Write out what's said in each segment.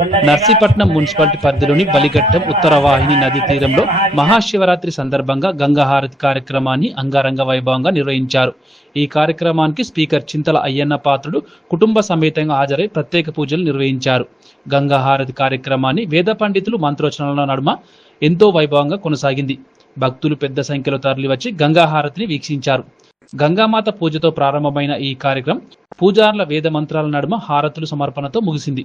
Narsipatnam municipality పరిధిలోని బలిఘట్టం ఉత్తరవాహిని నది తీరంలో మహాశివరాత్రి సందర్భంగా గంగాహారతి కార్యక్రమాన్ని అంగరంగ వైభవంగా నిర్వహించారు. ఈ కార్యక్రమానికి స్పీకర్ చింతల అయ్యన్న పాత్రుడు కుటుంబ సమేతంగా హాజరై ప్రత్యేక పూజలు నిర్వహించారు. గంగాహారతి కార్యక్రమాన్ని వేద పండితులు మంత్రోచనల నడుమ ఎంతో వైభవంగా కొనసాగింది. భక్తులు పెద్ద సంఖ్యలో తరలివచ్చి గంగాహారతిని వీక్షించారు. గంగామాత పూజతో ప్రారంభమైన ఈ కార్యక్రమం పూజార్ల వేద మంత్రాల నడుమ హారతులు సమర్పణతో ముగిసింది.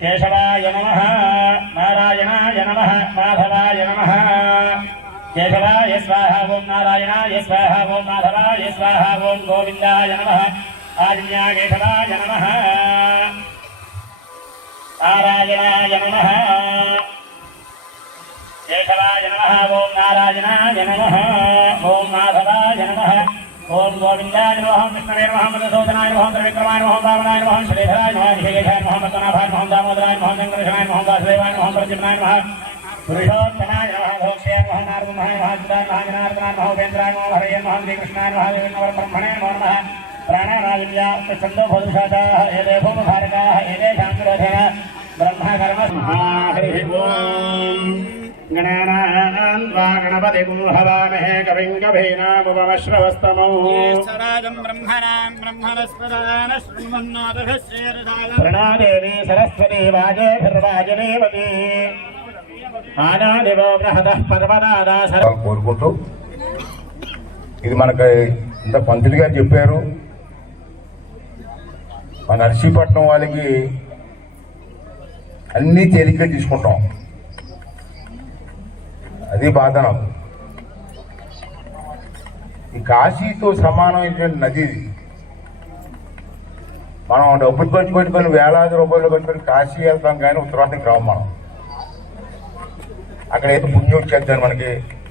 केशवाय नमः। नारायणाय नमः। माधवाय नमः। केशवाय स्वाहा ओम नारायणाय स्वाहा ओम माधवाय स्वाहा ओम गोविन्दाय नमः। आज्ञाकेशवाय नमः। नारायणाय नमः। केशवाय नमः। ओम नारायणाय नमः। ओम माधवाय नमः। ओम गोविंदाय नमः विष्णुवे नमः मदसोदनाय नमः त्रिविक्रमाय नमः भावनाय नमः श्रीधराय नमः शिवेशाय नमः मतनाभाय नमः दामोदराय नमः वेंकटेशाय नमः वासुदेवाय नमः प्रद्युम्नाय नमः पुरुषोत्तमाय नमः भोक्षे नमः नारदमहाय नमः सुदाय नमः जनार्दनाय नमः उपेन्द्राय नमः हरये नमः श्रीकृष्णाय नमः देवेन्द्र ब्रह्मणे नमः नमः प्राणानाविद्या छन्दो भविष्यतः एते भूमभारकाः एते शान्तिरोधेन ब्रह्मकर्म हरिः ओम् गणान కవిం కవీనాముపమశ్రవస్తమౌ జ్యేష్ఠరాజం బ్రహ్మణాం బ్రహ్మణస్పదాన శృణ్వన్నాదశ్చేరదాలం ప్రణాదేవి సరస్వతి ఆనాదివో బృహదః వాళ్ళు కోరుకుంటూ ఇది మనకి ఇంత పంతులు గారు చెప్పారు. మన నర్సీపట్నం వాళ్ళకి అన్నీ తేలిగ్గా తీసుకుంటాం. అది బాధ ఈ కాశీతో సమానమైనటువంటి నది ఇది. మనం డబ్బులు ఖర్చు పెట్టుకొని వేలాది రూపాయలు పెట్టుకొని కాశీ వెళ్తాం కానీ ఉత్తరాంధ్ర రావు మనం అక్కడ ఏదో పుణ్యం వచ్చేద్దాం మనకి